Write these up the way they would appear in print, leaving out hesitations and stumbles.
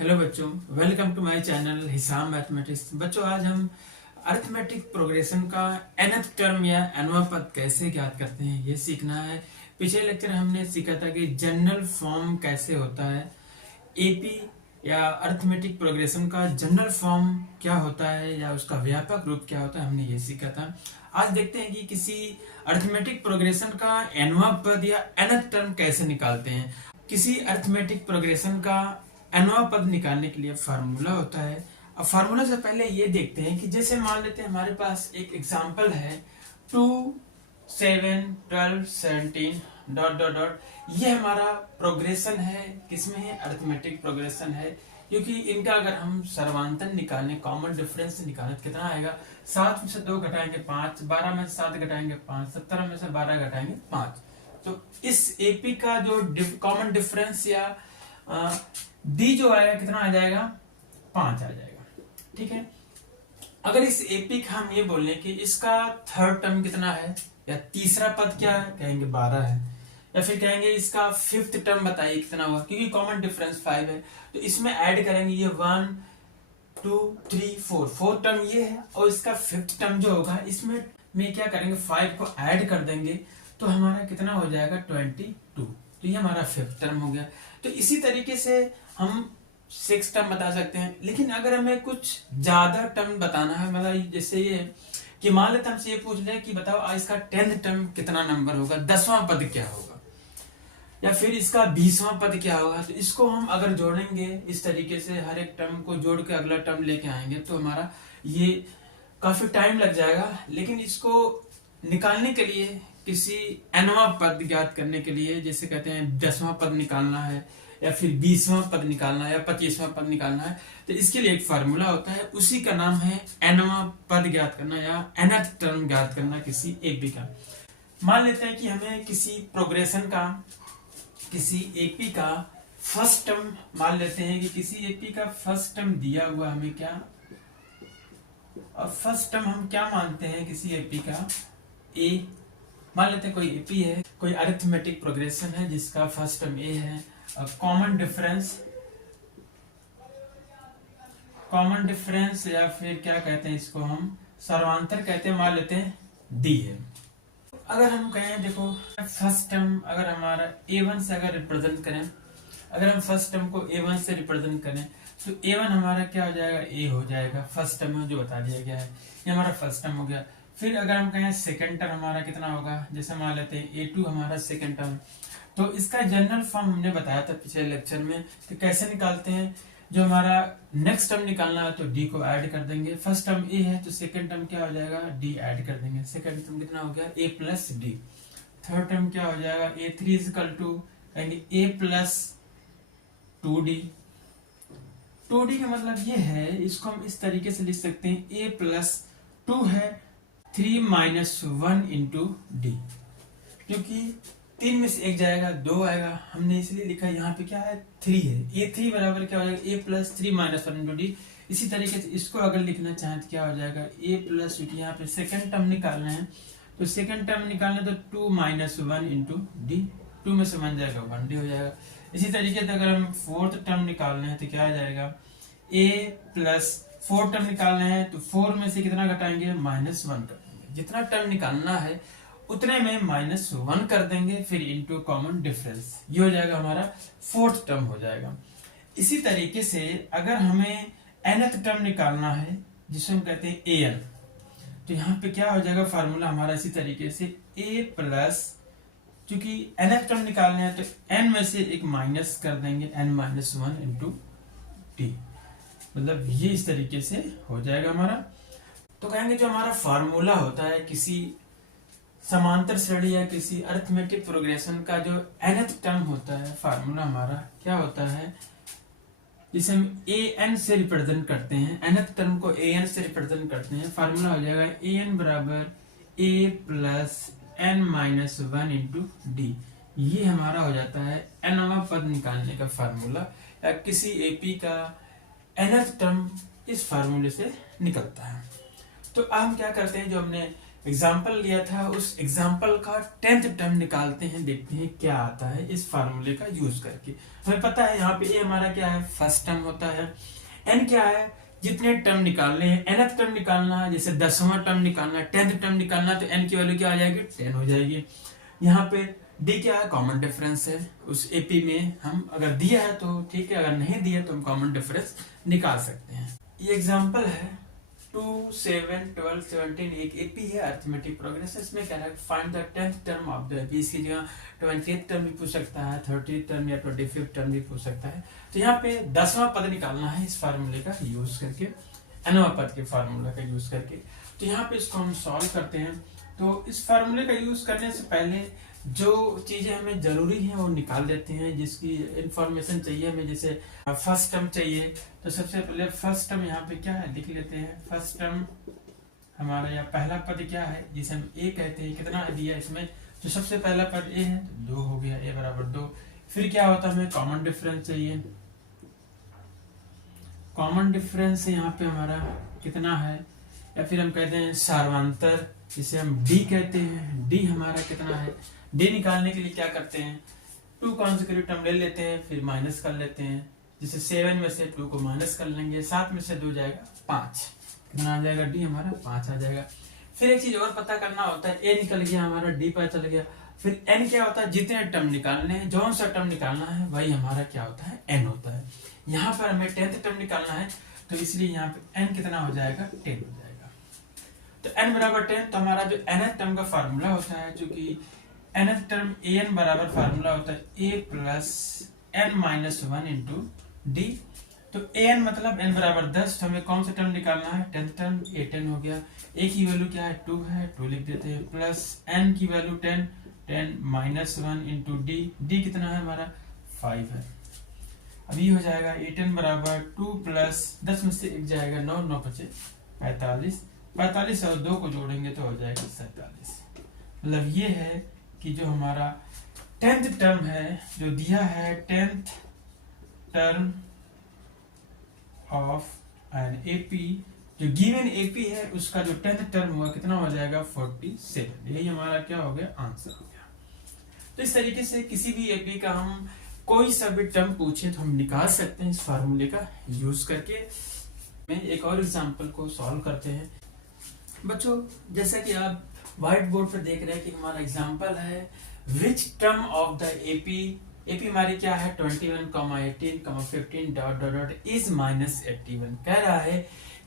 Hello बच्चों, welcome to my channel Hisam mathematics. बच्चों, आज हम अरिथमेटिक प्रोग्रेशन का nth टर्म या nवां पद कैसे ज्ञात करते हैं ये सीखना है। पिछले लेक्चर हमने सीखा था कि जनरल फॉर्म कैसे होता है, एपी या अरिथमेटिक प्रोग्रेशन का जनरल फॉर्म क्या होता है या उसका व्यापक रूप क्या होता है, हमने ये सीखा था। आज देखते हैं कि किसी अरिथमेटिक प्रोग्रेशन का nवां पद या nth टर्म कैसे निकालते हैं। किसी अरिथमेटिक प्रोग्रेशन का nवां पद निकालने के लिए फार्मूला होता है। अब फार्मूला से पहले ये देखते हैं कि जैसे मान लेते हैं हमारे पास एक एग्जांपल है 2, 7, 12, 17 ... ये हमारा प्रोग्रेशन है, किसमें है, अरिथमेटिक प्रोग्रेशन है। क्योंकि इनका अगर हम सर्वांतन निकालें, कॉमन डिफरेंस निकालें तो कितना आएगा, 7 में से 2 घटाएंगे 5, 12 में से 7 घटाएंगे 5, 17 में से 12 घटाएंगे 5। तो इस एपी का जो कॉमन डिफरेंस या डी जो आएगा कितना आ जाएगा, 5 आ जाएगा। ठीक है। अगर इस एपी का हम ये बोले कि इसका थर्ड टर्म कितना है या तीसरा पद क्या है, कहेंगे 12 है। या फिर कहेंगे इसका फिफ्थ टर्म बताइए कितना हुआ, क्योंकि कॉमन डिफरेंस 5 है तो इसमें ऐड करेंगे ये 1, 2, 3, 4, फोर्थ टर्म ये है और इसका फिफ्थ टर्म जो होगा इसमें में क्या करेंगे, 5 को ऐड कर देंगे तो हमारा कितना हो जाएगा, 22। तो ये हमारा फिफ्थ टर्म हो गया। तो इसी तरीके से हम 6 टर्म बता सकते हैं। लेकिन अगर हमें कुछ ज्यादा टर्म बताना है, मतलब जैसे ये कि मान लेते हमसे ये पूछ ले कि बताओ इसका 10th टर्म कितना नंबर होगा, 10वां पद क्या होगा, या फिर इसका 20वां पद क्या होगा, तो इसको हम अगर जोड़ेंगे इस तरीके से, हर एक टर्म को जोड़ के अगला टर्म लेके आएंगे तो हमारा ये काफी टाइम लग जाएगा। लेकिन इसको निकालने के लिए, किसी nवां पद ज्ञात करने के लिए, जैसे कहते हैं 10वां पद निकालना है या फिर 20वां पद निकालना है या 25वां पद निकालना है, तो इसके लिए एक फार्मूला होता है, उसी का नाम है nवां पद ज्ञात करना या nth टर्म ज्ञात करना किसी एपी का। मान लेते हैं कि हमें किसी प्रोग्रेशन का, किसी एपी का फर्स्ट टर्म, मान लेते हैं कि किसी एपी का फर्स्ट टर्म दिया हुआ हमें क्या, और फर्स्ट टर्म हम क्या मानते हैं किसी एपी का, ए। मान लेते हैं कोई एपी है, कोई अरिथमेटिक प्रोग्रेशन है जिसका फर्स्ट टर्म ए है, कॉमन डिफरेंस या फिर क्या कहते हैं इसको हम सर्वांतर कहते हैं, मान लेते हैं डी है। अगर हम कहें देखो फर्स्ट टर्म अगर हमारा a1 से अगर रिप्रेजेंट करें, अगर हम फर्स्ट टर्म को a1 से रिप्रेजेंट करें तो a1 हमारा क्या हो जाएगा, a हो जाएगा। फर्स्ट टर्म जो बता दिया गया है ये हमारा फर्स्ट टर्म हो गया। फिर अगर हम कहें सेकंड टर्म हमारा कितना होगा, जैसे मान लेते हैं a2 हमारा सेकंड टर्म। तो इसका जनरल फॉर्म हमने बताया था पिछले लेक्चर में कि कैसे निकालते हैं। जो हमारा नेक्स्ट टर्म निकालना है तो d को ऐड कर देंगे। फर्स्ट टर्म a है तो सेकंड टर्म क्या हो जाएगा, d ऐड कर देंगे। सेकंड टर्म कितना हो गया, a plus D. Third term क्या हो जाएगा, a3 इक्वल टू कहेंगे a प्लस 2d। 2d का मतलब ये है, इसको हम इस तरीके से लिख सकते हैं, a प्लस 2 है 3 माइनस 1 इंटू डी। क्योंकि 3 में से 1 जाएगा 2 आएगा, हमने इसलिए लिखा यहाँ पे क्या है, 3 है। a3 बराबर क्या हो जाएगा, a plus 3 minus 1 into D. इसी तरीके से इसको अगर लिखना चाहें तो क्या हो जाएगा, a प्लस, यहाँ पे सेकंड टर्म निकालना है तो सेकंड टर्म निकालना तो 2 माइनस 1 इंटू डी। 2 में से 1 जाएगा 1d हो जाएगा। इसी तरीके से अगर हम फोर्थ टर्म निकालना है तो क्या आ जाएगा, a प्लस, फोर्थ टर्म निकालना है तो 4 में से कितना घटाएंगे, माइनस 1 कर देंगे। जितना टर्म निकालना है उतने में माइनस 1 कर देंगे, फिर इंटू कॉमन डिफरेंस, ये हो जाएगा हमारा फोर्थ टर्म हो जाएगा। इसी तरीके से अगर हमें nth टर्म निकालना है जिसे हम कहते हैं an, तो यहाँ पे क्या हो जाएगा फार्मूला हमारा इसी तरीके से, a प्लस, क्योंकि nth टर्म निकालना है तो n में से एक माइनस कर देंगे, n माइनस 1 इंटू टी। मतलब ये इस तरीके से हो जाएगा हमारा। तो कहेंगे जो हमारा फार्मूला होता है किसी समांतर श्रेणी या किसी अरिथमेटिक प्रोग्रेशन का, जो nth टर्म होता है, फार्मूला हमारा क्या होता है, जिसे हम an से रिप्रेजेंट करते हैं, nth टर्म को an से रिप्रेजेंट करते हैं। फार्मूला हो जाएगा an बराबर a plus n minus 1 into D. ये हमारा हो जाता है nवां पद निकालने का फार्मूला, या किसी एपी का nth टर्म इस फार्मूले से निकलता है। तो अब हम क्या करते हैं, जो हमने एग्जाम्पल लिया था, उस एग्जाम्पल का 10th टर्म निकालते हैं, देखते हैं क्या आता है इस फार्मूले का यूज करके। हमें पता है यहाँ पे ए हमारा क्या है, फर्स्ट टर्म होता है, एन क्या है, जितने टर्म निकालने हैं, nth टर्म निकालना है, जैसे 10वां टर्म निकालना है, 10th टर्म निकालना है, तो n की वैल्यू क्या आ जाएगी, 10 हो जाएगी। यहाँ पे d क्या है, कॉमन डिफरेंस है, उस एपी में हम अगर दिया है तो ठीक है, अगर नहीं दिया तो हम कॉमन डिफरेंस निकाल सकते हैं। ये एग्जाम्पल है 2, 7, 12, 17 एक एपी है अरिथमेटिक प्रोग्रेस। इसमें क्या है, find the 10th term of the AP. इसकी जगह 20th टर्म भी पूछ सकता है, 30th टर्म या 25th टर्म भी पूछ सकता है। तो यहाँ पे 10वां पद निकालना है इस फार्मूले का यूज करके, nवां पद के फार्मूला का यूज करके। तो यहाँ पे इसको हम सॉल्व करते हैं। तो इस फार्मूले का यूज करने से पहले जो चीजें हमें जरूरी है वो निकाल देते हैं, जिसकी इंफॉर्मेशन चाहिए हमें। जैसे फर्स्ट टर्म चाहिए, तो सबसे पहले फर्स्ट टर्म यहाँ पे क्या है, लिख लेते हैं। फर्स्ट टर्म हमारा या पहला पद क्या है, जिसे हम ए कहते हैं, कितना है दिया इसमें, जो सबसे पहला पद ए है तो 2 हो गया, ए बराबर 2। फिर क्या होता है, हमें कॉमन डिफरेंस चाहिए। कॉमन डिफरेंस यहाँ पे हमारा कितना है, या फिर हम कहते हैं सार्वंतर, जिसे हम डी कहते हैं। डी हमारा कितना है, डी निकालने के लिए क्या करते हैं, 2 कॉन्सेक्यूटिव टर्म ले लेते हैं, फिर माइनस कर लेते हैं। जैसे 7 में से 2 को माइनस कर लेंगे, 7 में से 2 जाएगा 5, कितना आ जाएगा, डी हमारा 5 आ जाएगा। फिर एक चीज और पता करना होता है, ए निकल गया हमारा, डी पता चल गया। फिर एन क्या होता है, जितने टर्म निकालने हैं, जौन सा टर्म निकालना है वही हमारा क्या होता है, एन होता है। यहाँ पर हमें 10th टर्म निकालना है, तो इसलिए यहाँ पे एन कितना हो जाएगा, 10 हो जाएगा। तो एन बराबर 10, तो हमारा जो nth टर्म का फार्मूला होता है, जो कि nth टर्म an बराबर फार्मूला होता है a plus n minus 1 into D. तो an मतलब n बराबर 10, तो हमें कौन सा टर्म निकालना है, 10th टर्म, a 10 हो गया। a की वैल्यू क्या है, 2 है, 2 लिख देते हैं, प्लस n की value 10, 10 minus 1 into D. D कितना है हमारा, 5 है। अब ये हो जाएगा a10 बराबर 2 प्लस 10 में से 1 जाएगा 9, 9 बचे 45, 45 और 2 को जोड़ेंगे तो हो जाएगा 47। मतलब ये है कि जो हमारा 10th टर्म है, जो दिया है 10th term of an AP, जो गिवन एपी है उसका जो 10th टर्म हुआ कितना हो जाएगा, 47। यही हमारा क्या हो गया, आंसर हो गया। तो इस तरीके से किसी भी एपी का हम कोई सा भी टर्म पूछे तो हम निकाल सकते हैं इस फार्मूले का यूज करके। मैं एक और एग्जांपल को सॉल्व करते हैं। बच्चों जैसा कि आप व्हाइट बोर्ड पर देख रहे हैं कि हमारा एग्जांपल है, which term of the AP, AP हमारी क्या है 21, 18, 15 dot dot dot is minus 81। कह रहा है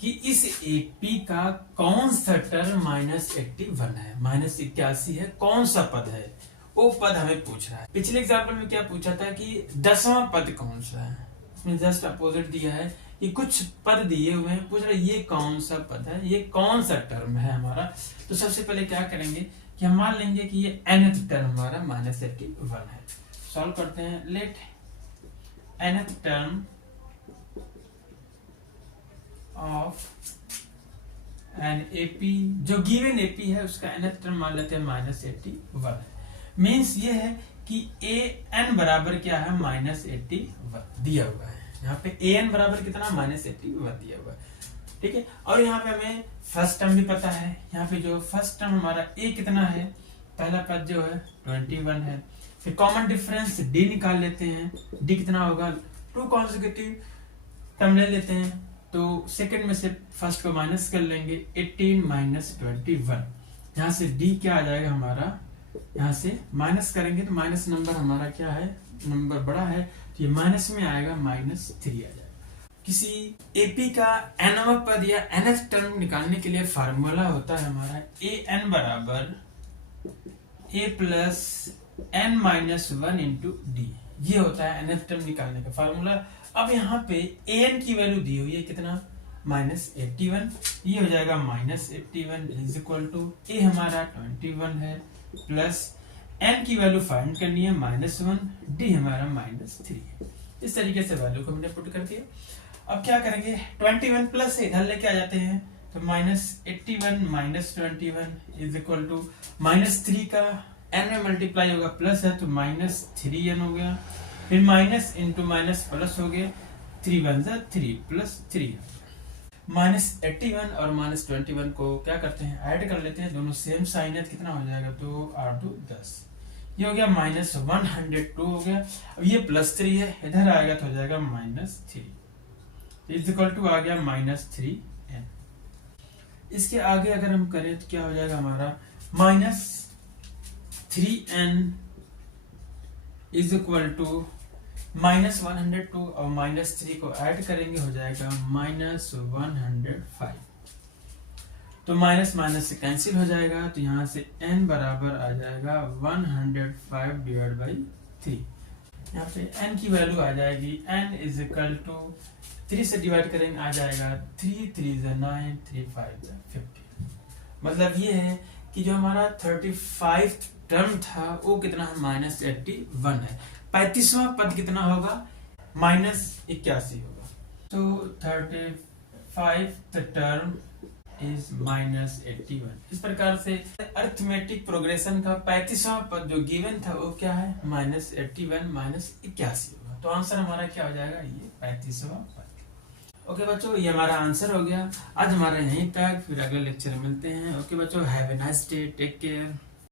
कि इस एपी का कौन सा टर्म माइनस 81 है, माइनस 81 है, कौन सा पद है, वो पद हमें पूछ रहा है। पिछले एग्जाम्पल में क्या पूछा था कि 10वां पद कौन सा है, उसमें जस्ट अपोजिट दिया है कि कुछ पद दिए हुए हैं, पूछ रहा है ये कौन सा पद है, ये कौन सा टर्म है हमारा। तो सबसे पहले क्या करेंगे कि हम मान लेंगे कि ये nth टर्म हमारा माइनस 81 है। सॉल्व करते हैं, let nth term of an AP, जो गिवन एपी है उसका nth टर्म मान लेते हैं माइनस 81 है। मीन्स ये है कि ए एन बराबर क्या है, माइनस 81 दिया हुआ है। यहाँ पे ए एन बराबर कितना, माइनस 81 दिया हुआ है, ठीक है। और यहाँ पे हमें फर्स्ट टर्म भी पता है। यहाँ पे जो फर्स्ट टर्म हमारा ए कितना है, पहला पद जो है 21 है। फिर कॉमन डिफरेंस डी निकाल लेते हैं, डी कितना होगा, 2 कॉन्सेक्यूटिव टर्म ले लेते हैं, तो सेकंड में से फर्स्ट को माइनस कर लेंगे, 18 माइनस 21। यहाँ से डी क्या आ जाएगा हमारा, यहाँ से माइनस करेंगे तो माइनस नंबर हमारा क्या है, नंबर बड़ा है, तो ये माइनस में आएगा, -3 आ जाएगा। किसी एपी का nवां पद या nth टर्म निकालने के लिए फार्मूला होता है हमारा ए एन बराबर a plus n minus 1 into D. ये होता है nth टर्म निकालने का फार्मूला। अब यहाँ पे ए एन की वैल्यू दी हुई है कितना, -81। ये हो जाएगा -81 इज इक्वल टू ए हमारा 21 है, प्लस n की वैल्यू फाइंड करनी है -1, डी हमारा -3 है। इस तरीके से वैल्यू को हमने पुट कर दिया। अब क्या करेंगे, 21 प्लस इधर लेके आ जाते हैं, तो -81 माइनस 21 इज इक्वल टू -3 का n में मल्टीप्लाई होगा, प्लस है तो -3n हो गया, फिर माइनस इंटू माइनस प्लस हो गया, 3 1 जा 3 प्लस 3। -81 और -21 को क्या करते हैं, ऐड कर लेते हैं, दोनों सेम साइन है, कितना हो जाएगा, 2 8 2 10। ये हो गया -102 हो गया। अब ये +3 है, इधर आएगा तो हो जाएगा -3 इज इक्वल टू आ गया -3n। इसके आगे अगर हम करें तो क्या हो जाएगा हमारा, -3n इज इक्वल टू -102 और -3 को ऐड करेंगे हो जाएगा -105। तो माइनस माइनस से कैंसिल हो जाएगा, तो यहाँ से n बराबर आ जाएगा 105 डिवाइड बाई 3। यहाँ पे n की वैल्यू आ जाएगी, n इज इक्वल टू 3 से डिवाइड करेंगे आ जाएगा 3 3 9 3 5 50। मतलब ये है कि जो हमारा 35 टर्म था वो कितना है, -81 है। 35वां पद कितना होगा, -81 होगा। तो 35th टर्म इज -81। इस प्रकार से अरिथमेटिक प्रोग्रेशन का 35वां पद जो गिवन था वो क्या है, -81 -81 होगा। तो आंसर हमारा क्या हो जाएगा, ये 35वां पद। ओके बच्चों, ये हमारा आंसर हो गया। आज हमारा यहीं तक, फिर अगले लेक्चर में मिलते हैं। ओके बच्चों, have a nice day, take care.